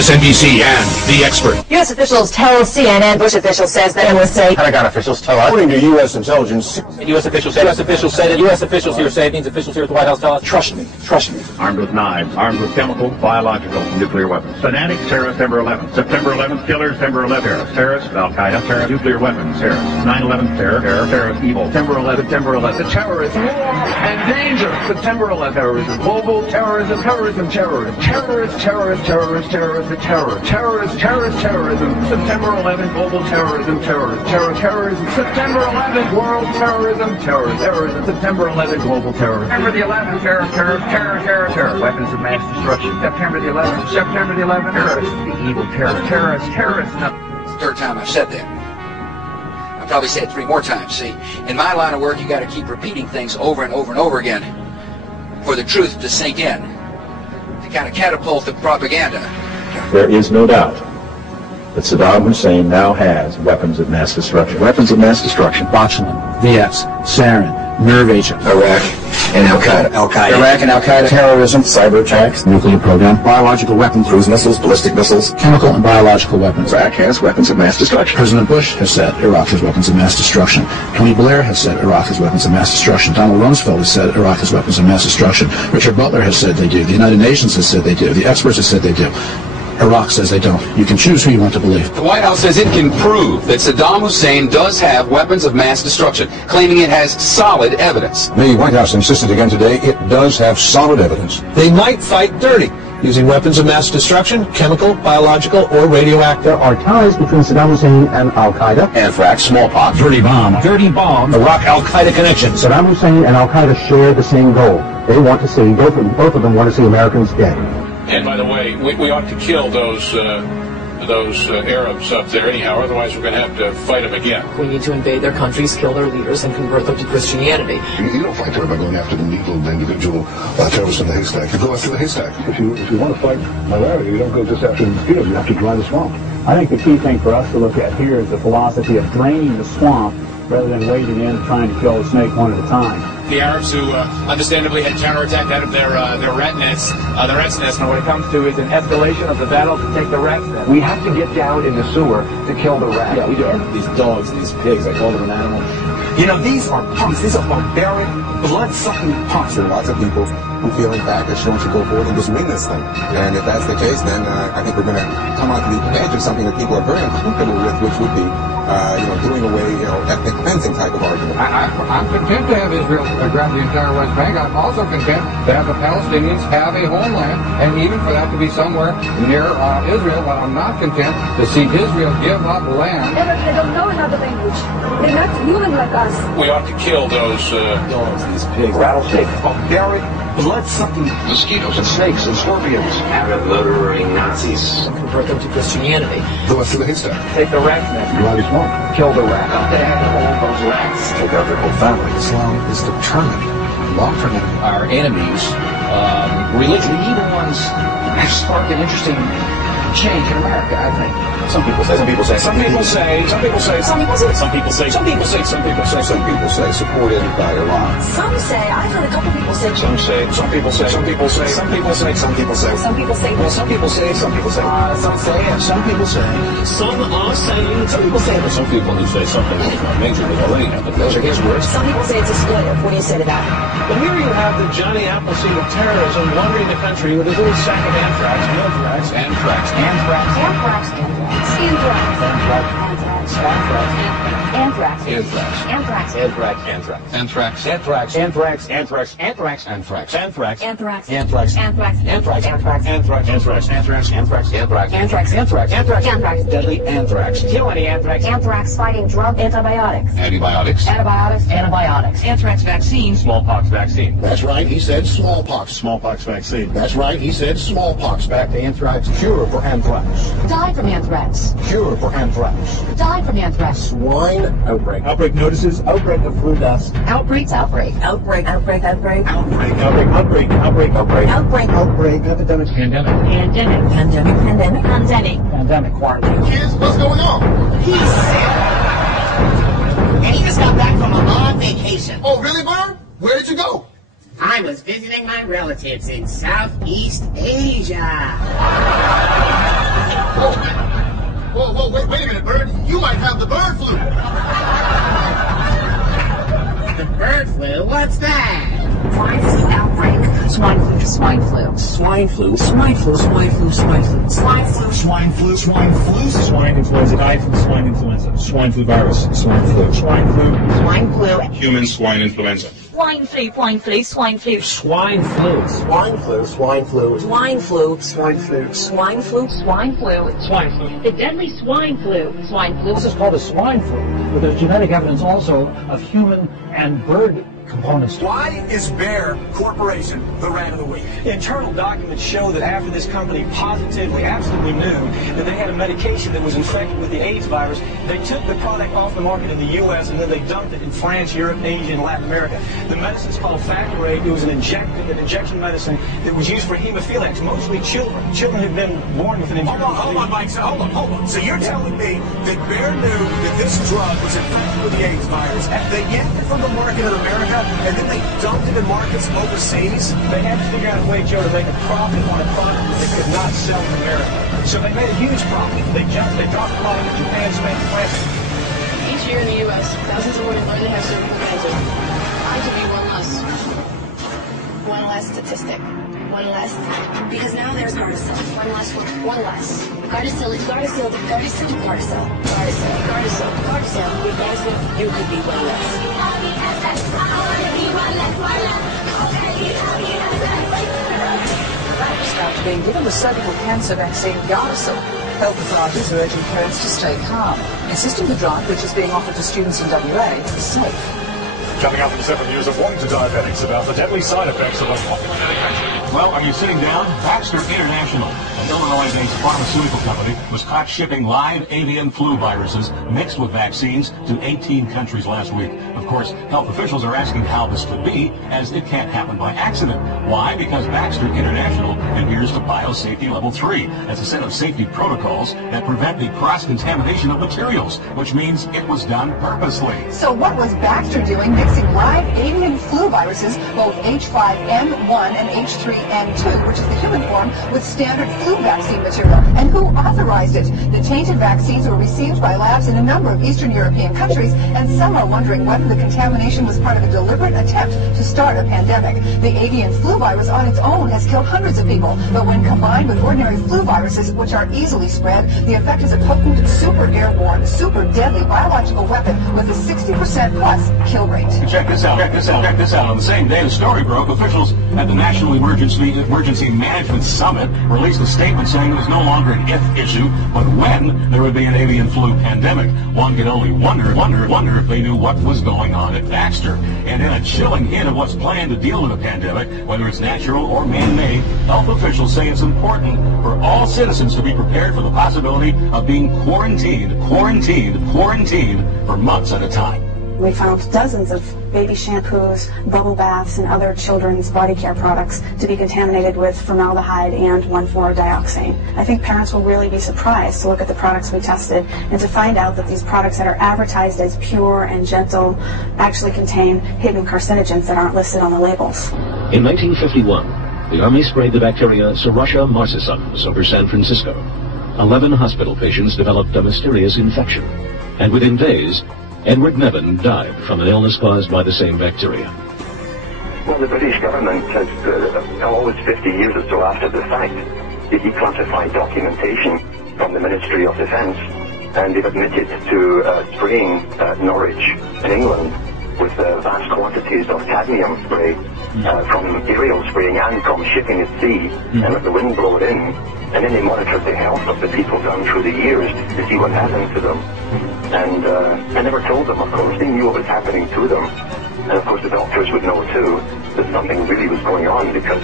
MSNBC and The Expert. U.S. officials tell CNN Bush officials says that NSA. Pentagon officials tell us. According to U.S. intelligence. U.S. officials say it. U.S. officials here say it means officials here at the White House tell us. Trust me. Trust me. Armed with knives, armed with chemical, biological, nuclear weapons. Fanatics, terrorists, September 11th. September 11th, killers, September 11th. Terrorists, Al-Qaeda, terrorists, nuclear weapons, terrorists. 9/11 terror, terrorist, evil. September 11th, September 11th. The terrorism, war, and danger. September 11th, terrorism, global terrorism, terrorism, terrorism. Terrorists, terrorists, terrorists, terrorists, terror. Terrorists, terrorists, terrorism. September 11th, global terrorism, terrorist, terror, terrorism. September 11th, world terrorism, terror, terrorism. September 11th, global terrorism. September the 11th, terror, terror, terror, terror, terror. Weapons of mass destruction. September the 11th, September the 11th, terrorists, the evil terror, terrorists, terrorists. Third time I've said that. I'll probably say it 3 more times. See, in my line of work, you got to keep repeating things over and over and over again for the truth to sink in, to kind of catapult the propaganda. There is no doubt that Saddam Hussein now has weapons of mass destruction. Weapons of mass destruction. Botulinum, VX, sarin, nerve agent. Iraq and Al-Qaeda. Iraq and Al-Qaeda. Terrorism, cyber attacks, Nuclear program. biological weapons, cruise missiles, ballistic missiles. Chemical and biological weapons. Iraq has weapons of mass destruction. President Bush has said Iraq has weapons of mass destruction. Tony Blair has said Iraq has weapons of mass destruction. Donald Rumsfeld has said Iraq has weapons of mass destruction. Richard Butler has said they do. The United Nations has said they do. The experts have said they do. Iraq says they don't. You can choose who you want to believe. The White House says it can prove that Saddam Hussein does have weapons of mass destruction, claiming it has solid evidence. The White House insisted again today it does have solid evidence. They might fight dirty, using weapons of mass destruction, chemical, biological, or radioactive. There are ties between Saddam Hussein and Al-Qaeda. Anthrax, smallpox, Dirty bomb, Iraq Al-Qaeda connection. Saddam Hussein and Al-Qaeda share the same goal. They want to see, both of them want to see Americans dead. And by the way, we ought to kill those Arabs up there anyhow, otherwise we're going to have to fight them again. We need to invade their countries, kill their leaders, and convert them to Christianity. You don't fight terror by going after the needle of the individual terrorist in the haystack. You go after the haystack. If you want to fight malaria, you don't go just after the mosquitoes. You have to dry the swamp. I think the key thing for us to look at here is the philosophy of draining the swamp rather than wading in and trying to kill the snake one at a time. The Arabs who understandably had counterattacked out of their rat nets, the rat's nest. Now what it comes to is an escalation of the battle to take the rat's nest. We have to get down in the sewer to kill the rat. Yeah, we do. These dogs, these pigs, I call them an animal. You know, these are punks. These are barbaric, blood-sucking punks. There are lots of people who feel, in fact, that Sean should go forward and just win this thing. And if that's the case, then I think we're going to come out to the edge of something that people are very uncomfortable with, which would be, doing away, ethnic cleansing type of argument. I'm content to have Israel grab the entire West Bank. I'm also content to have the Palestinians have a homeland, and even for that to be somewhere near Israel. But I'm not content to see Israel give up land. They don't know another language. They're not human like us. We ought to kill those dogs, these pigs, rattlesnakes, barbaric, blood-sucking mosquitoes and snakes and scorpions. Murdering Nazis. And convert them to Christianity. Go after the haystack. Take the rat's nest. Dry the swamp. Kill the rat. Up there, all those rats. Take out their whole family. Islam is determined, long-term enemy. Our enemies, religion, even ones that spark an interesting change in America, I think. Some people say. Some people say. Some people say. Some people say. Some people say. Some people say. Some people say. Some people say. Some people say supported by Iran. Some say, I've heard a couple people say. Some say. Some people say. Some people say. Some people say. Some people say. Some people say. Well, some people say. Some people say. Some say, and some people say. Some are saying. Some people say. But some people who say something that's not majorly related. But those are his words. Some people say it's exploitive. What do you say to that? But here you have the Johnny Appleseed of terrorism wandering the country with his little sack of anthrax, anthrax, anthrax, anthrax, Anthrax. Anthrax. Anthrax. Anthrax. Anthrax. Anthrax. anthrax, anthrax, anthrax, anthrax, anthrax, anthrax, anthrax, anthrax, anthrax, Anthrax. anthrax, Anthrax. anthrax, Anthrax. anthrax, anthrax, anthrax, anthrax, anthrax, Anthrax. anthrax, anthrax, Anthrax. deadly anthrax. Kill any anthrax. Anthrax fighting drug antibiotics. Antibiotics. Antibiotics. Antibiotics. Anthrax vaccine. Smallpox vaccine. That's right, he said smallpox. Smallpox vaccine. That's right, he said smallpox. Back to anthrax. Cure for anthrax. Die from anthrax. Cure for anthrax. Die from anthrax. Swine outbreak. Outbreak notices, outbreak of flu deaths. Outbreaks. Outbreak. Outbreak. Outbreak. Outbreak. Outbreak. Outbreak. Outbreak. Outbreak. Outbreak. Outbreak, epidemic. Pandemic. Pandemic. Pandemic. Pandemic. Pandemic. Pandemic, quarantine. Kids, what's going on? He's sick. And he just got back from a long vacation. Oh, really, Vern? Where did you go? I was visiting my relatives in Southeast Asia. whoa, wait a minute, Bird. You might have the bird flu. The bird flu? What's that? Swine flu outbreak. Swine flu. Swine flu. Swine flu. Swine flu. Swine flu. Swine flu. Swine flu. Swine flu. Swine flu. Swine influenza. Died from swine influenza. Swine flu virus. Swine flu. Swine flu. Swine flu. Human swine influenza. Swine flu. Swine flu. Swine flu. Swine flu. Swine flu. Swine flu. Swine flu. Swine flu. Swine flu. Swine flu. Swine flu. The deadly swine flu. Swine flu. This is called a swine flu, but there's genetic evidence also of human and bird components. Why is Bayer Corporation the rat of the week? Internal documents show that after this company positively, absolutely knew that they had a medication that was infected with the AIDS virus, they took the product off the market in the U.S. and then they dumped it in France, Europe, Asia, and Latin America. The medicine's called Factorate. It was an injection medicine that was used for hemophiliacs, mostly children. Children had been born with an injection. Hold on, Mike. So, hold on. So you're telling me that Bayer knew that this drug was infected with the AIDS virus, they yanked it from the market in America, and then they dumped it in markets overseas? They had to figure out a way, Joe, to make a profit on a product that they could not sell in America. So they made a huge profit. They dropped the product in Japan, Spain, and France. Each year in the U.S., thousands of women learn they have cervical cancer. I to be one less. One less statistic. One less. Because now there's Gardasil. One less. One less. Gardasil. Gardasil. Gardasil. Gardasil. Gardasil. Gardasil. Gardasil. With Gardasil, you could be one less. After being given the cervical cancer vaccine Gardasil, health authorities are urging parents to stay calm, insisting the drug, which is being offered to students in WA, is safe. Coming up in 7 News of Warning to Diabetics about the deadly side effects of unpopular medication. Well, are you sitting down? Baxter International, an Illinois-based pharmaceutical company, was caught shipping live avian flu viruses mixed with vaccines to 18 countries last week. Of course, health officials are asking how this could be, as it can't happen by accident. Why? Because Baxter International adheres to Biosafety Level 3. That's a set of safety protocols that prevent the cross-contamination of materials, which means it was done purposely. So what was Baxter doing mixing live avian flu viruses, both H5N1 and H3N2, which is the human form, with standard flu vaccine material? And who authorized it? The tainted vaccines were received by labs in a number of Eastern European countries, and some are wondering whether the contamination was part of a deliberate attempt to start a pandemic. The avian flu virus on its own has killed hundreds of people, but when combined with ordinary flu viruses, which are easily spread, the effect is a potent, super airborne, super deadly biological weapon with a 60% plus kill rate. Check this out. On the same day the story broke, officials at the National Emergency Management Summit released a statement saying it was no longer an if issue, but when there would be an avian flu pandemic. One could only wonder if they knew what was going on at Baxter. And in a chilling hint of what's planned to deal with a pandemic, whether it's natural or man-made, health officials say it's important for all citizens to be prepared for the possibility of being quarantined for months at a time. We found dozens of baby shampoos, bubble baths, and other children's body care products to be contaminated with formaldehyde and 1,4-dioxane. I think parents will really be surprised to look at the products we tested and to find out that these products that are advertised as pure and gentle actually contain hidden carcinogens that aren't listed on the labels. In 1951, the Army sprayed the bacteria Serratia marcescens over San Francisco. 11 hospital patients developed a mysterious infection, and within days, Edward Nevin died from an illness caused by the same bacteria. Well, the British government has, always 50 years or so after the fact, they declassified documentation from the Ministry of Defence, and they've admitted to spraying Norwich in England with vast quantities of cadmium spray from aerial spraying and from shipping at sea, and let the wind blow it in, and then they monitored the health of the people down through the years to see what happened to them. And I never told them, of course. They knew what was happening to them. And of course the doctors would know too that something really was going on, because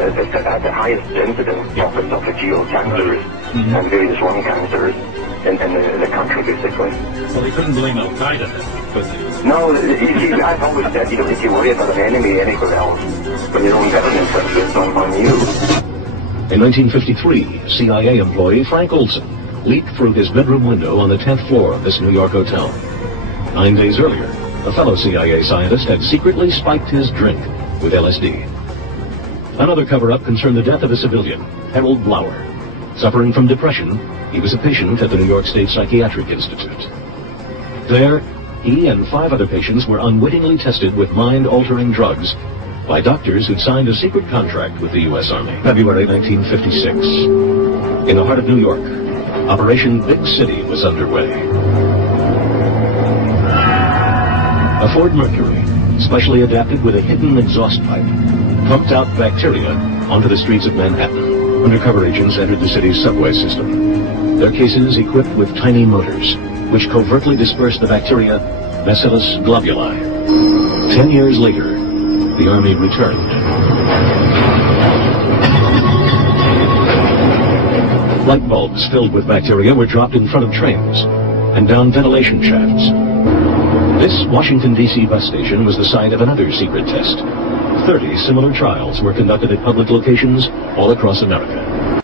it had the highest incidence of esophageal cancers and various lung cancers in the country, basically. So they couldn't blame Al-Qaeda then? No, you see, I've always said you don't need to worry about an enemy anywhere else when your own government turns on you. In 1953, CIA employee Frank Olson leaped through his bedroom window on the 10th floor of this New York hotel. 9 days earlier, a fellow CIA scientist had secretly spiked his drink with LSD. Another cover-up concerned the death of a civilian, Harold Blauer. Suffering from depression, he was a patient at the New York State Psychiatric Institute. There, he and 5 other patients were unwittingly tested with mind-altering drugs by doctors who'd signed a secret contract with the U.S. Army. February 1956. In the heart of New York, Operation Big City was underway. A Ford Mercury, specially adapted with a hidden exhaust pipe, pumped out bacteria onto the streets of Manhattan. Undercover agents entered the city's subway system, their cases equipped with tiny motors, which covertly dispersed the bacteria Bacillus globuli. 10 years later, the Army returned. Light bulbs filled with bacteria were dropped in front of trains and down ventilation shafts. This Washington, D.C. bus station was the site of another secret test. 30 similar trials were conducted at public locations all across America.